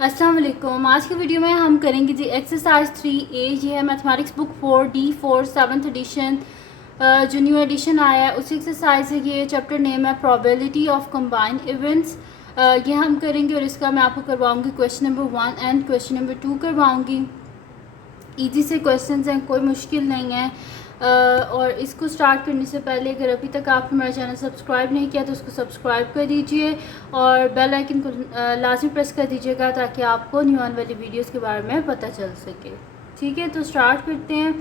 अस्सलाम वालेकुम। आज की वीडियो में हम करेंगे जी एक्सरसाइज 3A। ये है mathematics book 4D4 7th edition, जो न्यू एडिशन आया है उसी एक्सरसाइज है। ये चैप्टर नेम है प्रोबेबिलिटी ऑफ कंबाइंड इवेंट्स। ये हम करेंगे और इसका मैं आपको करवाऊंगी question number 1 and question number 2 करवाऊंगी। ईजी से क्वेश्चंस हैं, कोई मुश्किल नहीं है। और इसको स्टार्ट करने से पहले अगर अभी तक आपने मेरा चैनल सब्सक्राइब नहीं किया तो उसको सब्सक्राइब कर दीजिए और बेल आइकन को लाजमी प्रेस कर दीजिएगा ताकि आपको न्यू आने वाली वीडियोस के बारे में पता चल सके। ठीक है, तो स्टार्ट करते हैं।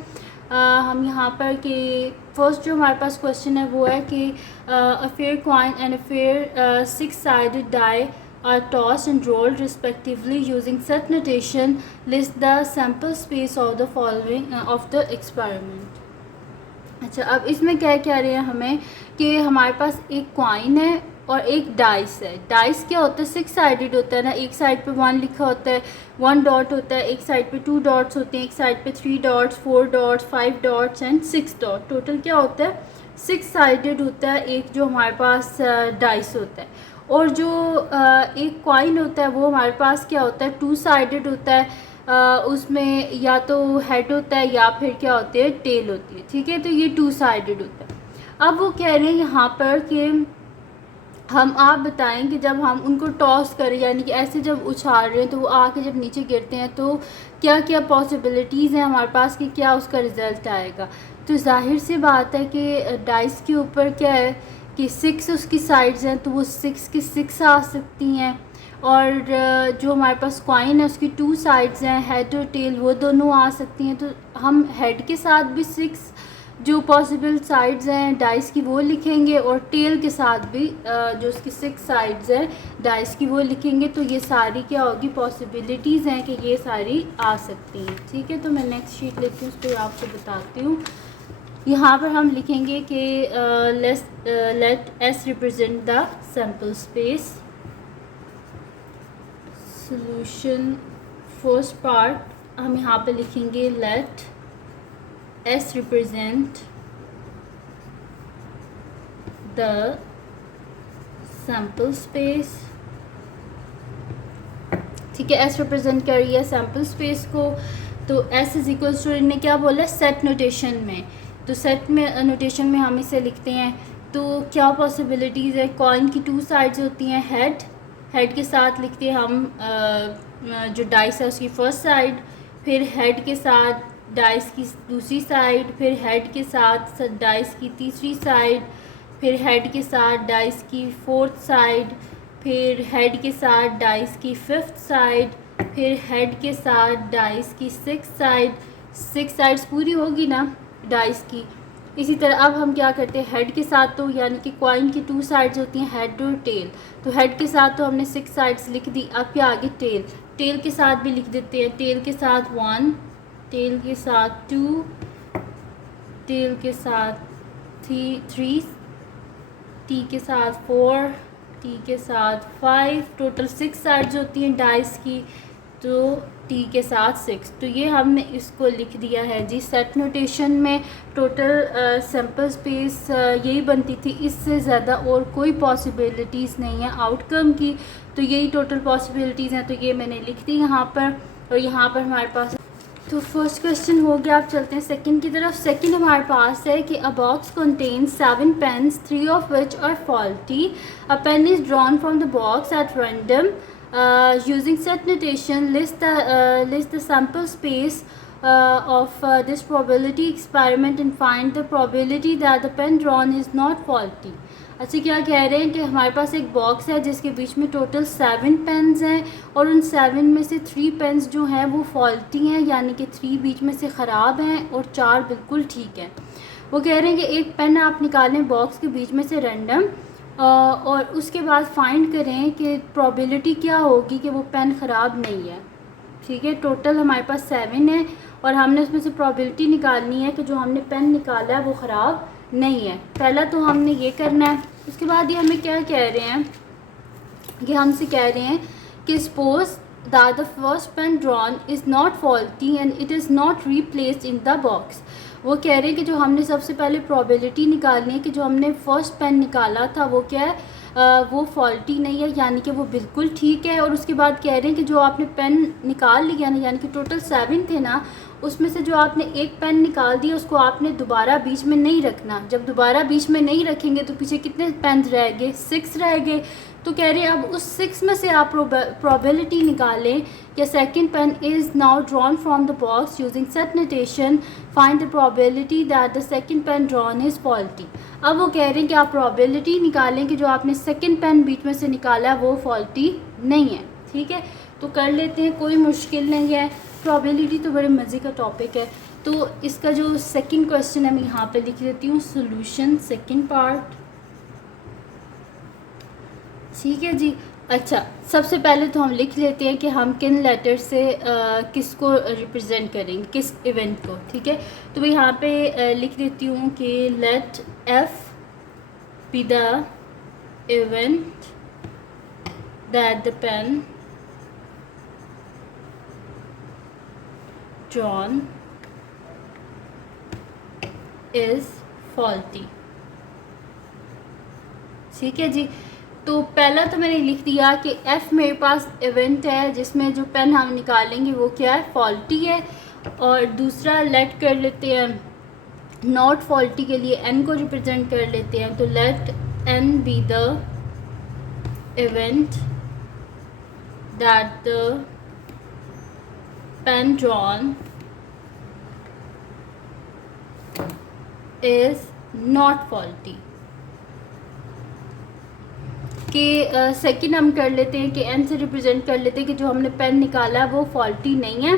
हम यहाँ पर कि फर्स्ट जो हमारे पास क्वेश्चन है वो है कि a fair coin and a fair 6-sided die are tossed and rolled respectively using set notation. List the sample space of the following of the experiment. अच्छा, अब इसमें क्या कह रहे हैं हमें कि हमारे पास एक कॉइन है और एक डाइस है। डाइस क्या होता है? 6-sided होता है ना। एक साइड पे 1 लिखा होता है, 1 डॉट होता है, एक साइड पे 2 डॉट्स होते हैं, एक साइड पे 3 dots, 4 dots, 5 dots and 6 dot. Total क्या होता है? 6-sided होता है एक जो हमारे पास डाइस होता है। और जो एक कॉइन होता है वो हमारे पास क्या होता है? 2-sided होता है। उसमें या तो हेड होता है या फिर क्या होती है? टेल होती है। ठीक है, तो ये 2-sided होता है। अब वो कह रहे हैं यहाँ पर कि हम आप बताएं कि जब हम उनको टॉस करें यानी कि ऐसे जब उछाल रहे हैं तो वो आके जब नीचे गिरते हैं तो क्या क्या पॉसिबिलिटीज़ हैं हमारे पास कि क्या उसका रिज़ल्ट आएगा। तो जाहिर सी बात है कि डाइस के ऊपर क्या है कि 6 उसकी साइड्स हैं, तो वो 6 की 6 आ सकती हैं। और जो हमारे पास कॉइन है उसकी 2 साइड्स हैं, हेड और टेल, वो दोनों आ सकती हैं। तो हम हेड के साथ भी 6 जो पॉसिबल साइड्स हैं डाइस की वो लिखेंगे और टेल के साथ भी जो उसकी 6 साइड्स हैं डाइस की वो लिखेंगे। तो ये सारी क्या होगी? पॉसिबिलिटीज़ हैं कि ये सारी आ सकती हैं। ठीक है, तो मैं नेक्स्ट शीट लेती हूँ, उस पर आपको बताती हूँ। यहाँ पर हम लिखेंगे कि let S represent the sample space. Solution first part हम यहाँ पे लिखेंगे let S represent the sample space. ठीक है, एस रिप्रेजेंट कर रही है सैम्पल स्पेस को। तो एस इज इक्वल टू, इन्होंने क्या बोला? सेट नोटेशन में। तो सेट में नोटेशन में हम इसे लिखते हैं। तो क्या पॉसिबिलिटीज़ है? कॉइन की 2 साइड्स होती हैं, हेड के साथ लिखते हैं हम जो डाइस है उसकी फर्स्ट साइड, फिर हेड के साथ डाइस की दूसरी साइड, फिर हेड के साथ डाइस की तीसरी साइड, फिर हेड के साथ डाइस की 4th साइड, फिर हेड के साथ डाइस की 5th साइड, फिर हेड के साथ डाइस की 6th साइड। 6 साइड्स पूरी होगी ना डाइस की। इसी तरह अब हम क्या करते हैं? हेड के साथ तो यानी कि कॉइन की 2 साइड्स होती हैं, हेड और टेल। तो हेड के साथ तो हमने 6 साइड्स लिख दी। अब क्या आगे? टेल के साथ भी लिख देते हैं। टेल के साथ 1, टेल के साथ 2, टेल के साथ 3, टी के साथ 4, टी के साथ 5। टोटल 6 साइड्स होती हैं डाइस की, तो टी के साथ 6। तो ये हमने इसको लिख दिया है जी सेट नोटेशन में। टोटल सैम्पल स्पेस यही बनती थी, इससे ज़्यादा और कोई पॉसिबिलिटीज़ नहीं है आउटकम की। तो यही टोटल पॉसिबिलिटीज़ हैं, तो ये मैंने लिख दी यहाँ पर। और यहाँ पर हमारे पास तो फर्स्ट क्वेश्चन हो गया। आप चलते हैं सेकंड की तरफ। सेकंड हमारे पास है कि a box contains 7 pens, 3 of which are faulty. A pen is drawn from the box at random using set notation. List the sample space of this probability experiment and find the probability that the pen drawn is not faulty. अच्छा, क्या कह रहे हैं कि हमारे पास एक box है जिसके बीच में टोटल 7 पेन्स हैं और उन 7 में से 3 पेन्स जो हैं वो फॉल्टी हैं, यानी कि 3 बीच में से ख़राब हैं और 4 बिल्कुल ठीक हैं। वो कह रहे हैं कि एक पेन आप निकालें बॉक्स के बीच में से रैंडम और उसके बाद फाइंड करें कि प्रोबेबिलिटी क्या होगी कि वो पेन ख़राब नहीं है। ठीक है, टोटल हमारे पास 7 है और हमने उसमें से प्रोबेबिलिटी निकालनी है कि जो हमने पेन निकाला है वो ख़राब नहीं है। पहला तो हमने ये करना है। उसके बाद ये हमें क्या कह रहे हैं? ये हमसे कह रहे हैं कि suppose that the first pen drawn is not faulty and it is not replaced in the box. वो कह रहे हैं कि जो हमने सबसे पहले प्रोबेबिलिटी निकालनी है कि जो हमने फर्स्ट पेन निकाला था वो क्या है? वो फॉल्टी नहीं है, यानी कि वो बिल्कुल ठीक है। और उसके बाद कह रहे हैं कि जो आपने पेन निकाल लिया ना, यानी कि टोटल 7 थे ना, उसमें से जो आपने एक पेन निकाल दिया उसको आपने दोबारा बीच में नहीं रखना। जब दोबारा बीच में नहीं रखेंगे तो पीछे कितने पेन रह गए? 6 रह गए। तो कह रहे हैं अब उस 6 में से आप प्रोबेबिलिटी निकालें कि second pen is now drawn from the box using set notation, find the probability that the second pen drawn is faulty. अब वो कह रहे हैं कि आप प्रोबेबिलिटी निकालें कि जो आपने सेकंड पेन बीच में से निकाला वो फॉल्टी नहीं है। ठीक है, तो कर लेते हैं, कोई मुश्किल नहीं है। प्रोबेबिलिटी तो बड़े मज़े का टॉपिक है। तो इसका जो सेकंड क्वेश्चन है मैं यहाँ पे लिख देती हूँ, सोल्यूशन सेकंड पार्ट। ठीक है जी। अच्छा, सबसे पहले तो हम लिख लेते हैं कि हम किन लेटर से किसको रिप्रेजेंट करेंगे, किस इवेंट को। ठीक है, तो मैं यहाँ पे लिख देती हूँ कि let F be the event that the pen drawn is faulty। ठीक है जी। तो पहला तो मैंने लिख दिया कि F मेरे पास इवेंट है जिसमें जो पेन हम निकालेंगे वो क्या है? फॉल्टी है। और दूसरा लेट कर लेते हैं, नॉट फॉल्टी के लिए N को रिप्रेजेंट कर लेते हैं। तो let N be the event that the pen drawn is not faulty। कि सेकंड हम कर लेते हैं कि एन से रिप्रेजेंट कर लेते हैं कि जो हमने पेन निकाला है वो फॉल्टी नहीं है।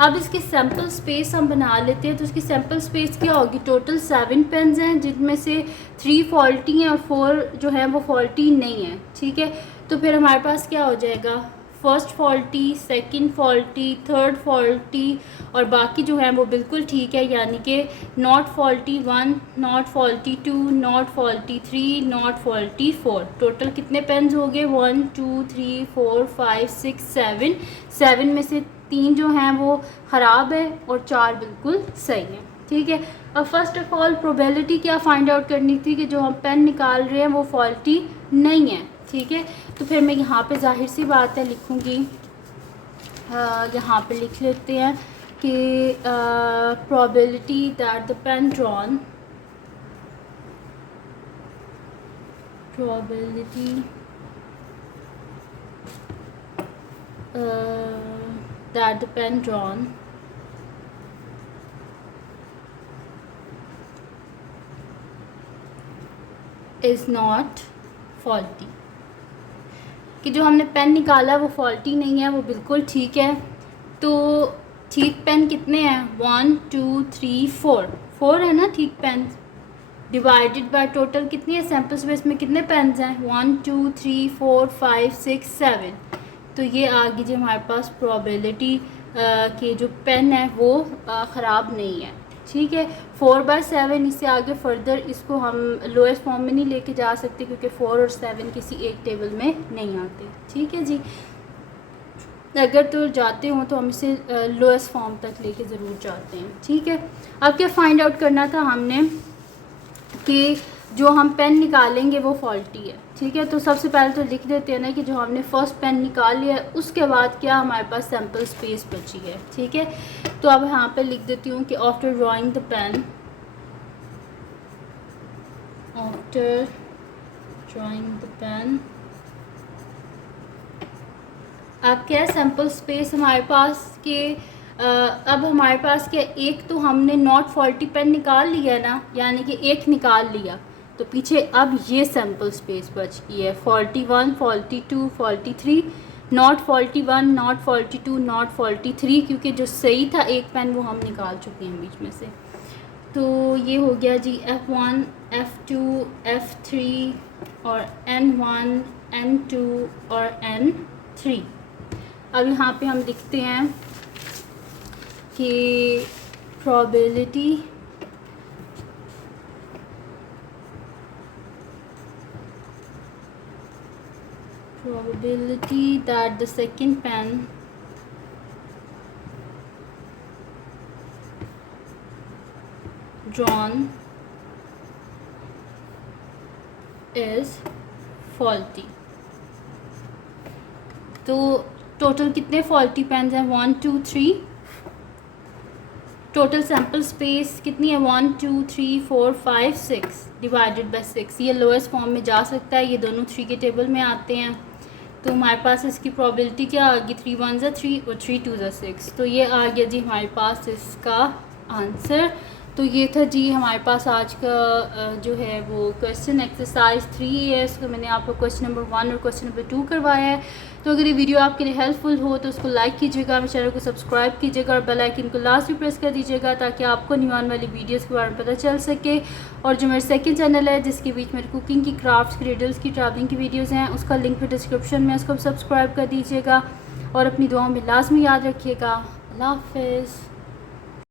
अब इसकी सैम्पल स्पेस हम बना लेते हैं। तो इसकी सैम्पल स्पेस क्या होगी? टोटल 7 पेन्स हैं जिनमें से 3 फॉल्टी हैं और 4 जो है वो फॉल्टी नहीं है। ठीक है, तो फिर हमारे पास क्या हो जाएगा? First faulty, second faulty, third faulty और बाकी जो है वो बिल्कुल ठीक है, यानी कि not faulty 1, not faulty 2, not faulty 3, not faulty 4। Total कितने पेन्स हो गए? 1 2 3 4 5 6 7। 7 में से 3 जो हैं वो ख़राब है और 4 बिल्कुल सही है। ठीक है, अब फर्स्ट ऑफ ऑल प्रोबेबिलिटी क्या फाइंड आउट करनी थी कि जो हम पेन निकाल रहे हैं वो फॉल्टी नहीं है। ठीक है, तो फिर मैं यहाँ पे जाहिर सी बात है लिखूँगी, यहाँ पे लिख लेते हैं कि probability that the pen drawn, probability that the pen drawn is not faulty. कि जो हमने पेन निकाला वो फॉल्टी नहीं है, वो बिल्कुल ठीक है। तो ठीक पेन कितने हैं? 1 2 3 4, 4 है ना ठीक पेन, डिवाइडेड बाय टोटल कितनी है? सैम्पल स्पेस में कितने पेन्स हैं? 1 2 3 4 5 6 7। तो ये आ गई जी हमारे पास प्रोबेबिलिटी कि जो पेन है वो ख़राब नहीं है। ठीक है, 4/7। इससे आगे फर्दर इसको हम लोएस्ट फॉर्म में नहीं लेके जा सकते क्योंकि 4 और 7 किसी एक टेबल में नहीं आते। ठीक है जी, अगर तो जाते हो तो हम इसे लोएस्ट फॉर्म तक लेके ज़रूर जाते हैं। ठीक है, अब क्या फाइंड आउट करना था हमने कि जो हम पेन निकालेंगे वो फॉल्टी है। ठीक है, तो सबसे पहले तो लिख देते हैं ना कि जो हमने फर्स्ट पेन निकाल लिया है उसके बाद क्या हमारे पास सैम्पल स्पेस बची है। ठीक है, तो अब यहाँ पे लिख देती हूँ कि after drawing the pen, after drawing the pen, अब क्या है सैम्पल स्पेस हमारे पास के अब हमारे पास क्या, एक तो हमने नॉट फॉल्टी पेन निकाल लिया है ना, यानी कि एक निकाल लिया, तो पीछे अब ये सैम्पल स्पेस बच गई है। Faulty 1, faulty 2, faulty 3, not faulty 1, not faulty 2, not faulty 3, क्योंकि जो सही था एक पेन वो हम निकाल चुके हैं बीच में से। तो ये हो गया जी F1, F2, F3 और N1, N2 और N3। अब यहाँ पे हम लिखते हैं कि probability that the second pen drawn is faulty. तो टोटल कितने फॉल्टी पेन्स हैं? 1 2 3। टोटल सैम्पल स्पेस कितनी है? 1 2 3 4 5 6 डिवाइडेड बाय 6। ये लोएस्ट फॉर्म में जा सकता है, ये दोनों 3 के टेबल में आते हैं। तो हमारे पास इसकी प्रोबेबिलिटी क्या आ गई? 3 1 ज़ा 3 और 3 2 ज़ा 6। तो ये आ गया जी हमारे पास इसका आंसर। तो ये था जी हमारे पास आज का जो है वो क्वेश्चन एक्सरसाइज 3 है। इसको मैंने आपको क्वेश्चन नंबर 1 और क्वेश्चन नंबर 2 करवाया है। तो अगर ये वीडियो आपके लिए हेल्पफुल हो तो उसको लाइक कीजिएगा, मेरे चैनल को सब्सक्राइब कीजिएगा और बेल आइकन को लास्ट में प्रेस कर दीजिएगा ताकि आपको न्यू आने वाली वीडियोस के बारे में पता चल सके। और जो मेरा सेकंड चैनल है जिसके बीच में कुकिंग की, क्राफ्ट्स की, रिडल्स की, ट्रैवलिंग की वीडियोज़ हैं, उसका लिंक भी डिस्क्रिप्शन में, उसको सब्सक्राइब कर दीजिएगा और अपनी दुआओं में लाजमी याद रखिएगा। अल्लाह हाफ़िज़।